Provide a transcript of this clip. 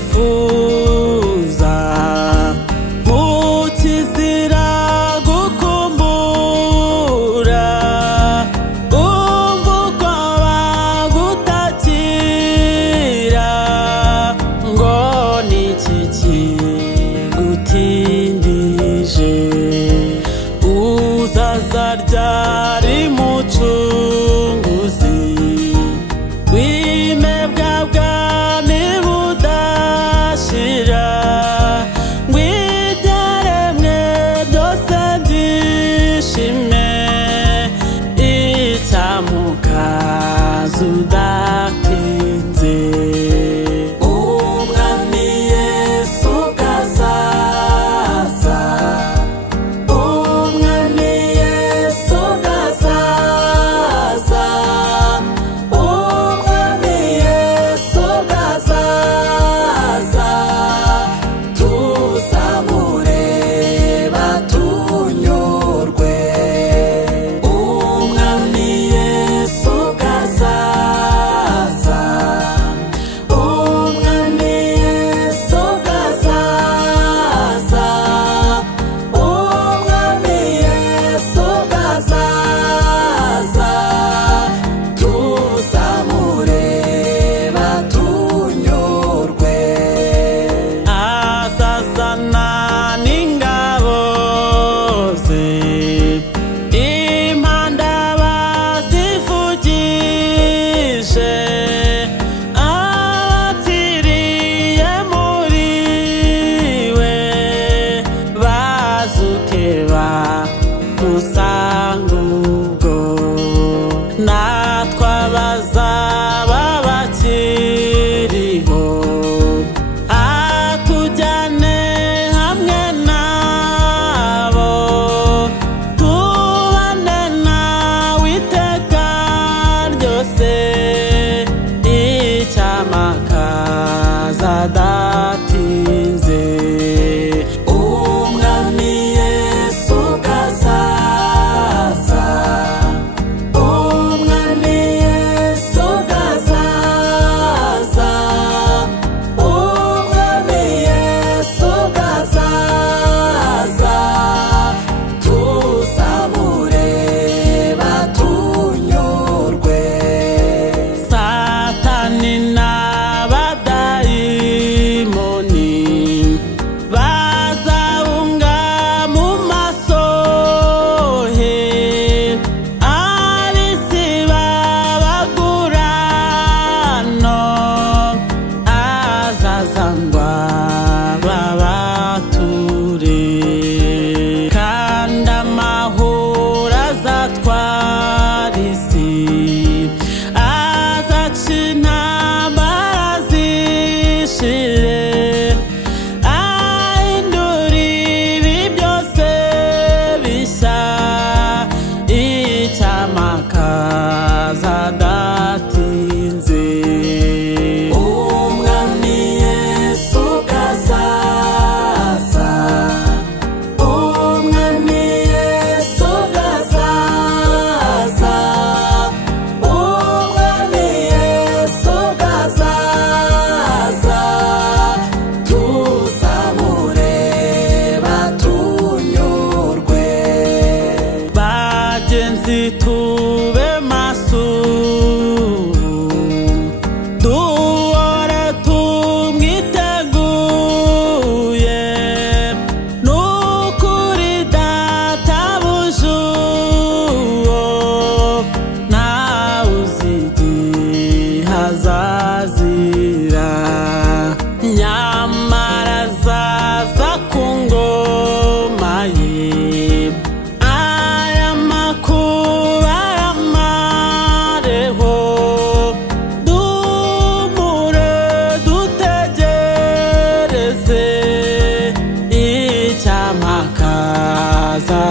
nifuza mukizira gukumbura umva uko bagutakira ngo niki kigutindije uzaza ryari mucunguzi wimebwa bwami budashira ngwibyaremwe byose byishime icyamukaza udatinze umwami Yesu gazaza umwami Yesu gazaza umwami Yesu gazaza tuzamureba tunyurwe umwami Yesu gazaza umwami Yesu gazaza umwami Yesu gazaza tuzamureba tunyurwe azazana n'ingabo ze impanda bazivugije abapfiriye muri we bazuke bamusanga ubwo natwe abazaba bakiriho atujyane hamwe nabo tubane nawe iteka ryose icyamakaza adatinze umwami Yesu gazaza umwami Yesu gazaza umwami Yesu gazaza tuzamureba tunyurwe satani n'abadayimoni bazabunga mu maso he ab'isi babagurano azazangwa babature kandi amahoro azatwara isi azaca intambara zishire ahindura ibi byose bishya icyamakaza adatinze umwami Yesu gazaza umwami Yesu gazaza umwami Yesu gazaza tuzamureba tunyurwe bagenzi tube maso duhore tumwiteguye n'ukuri databuja uwo ntawe uzi igihe azazira nyamara azaza ku ngoma ye aya makuba yamareho dumure dutegereze icyamakaza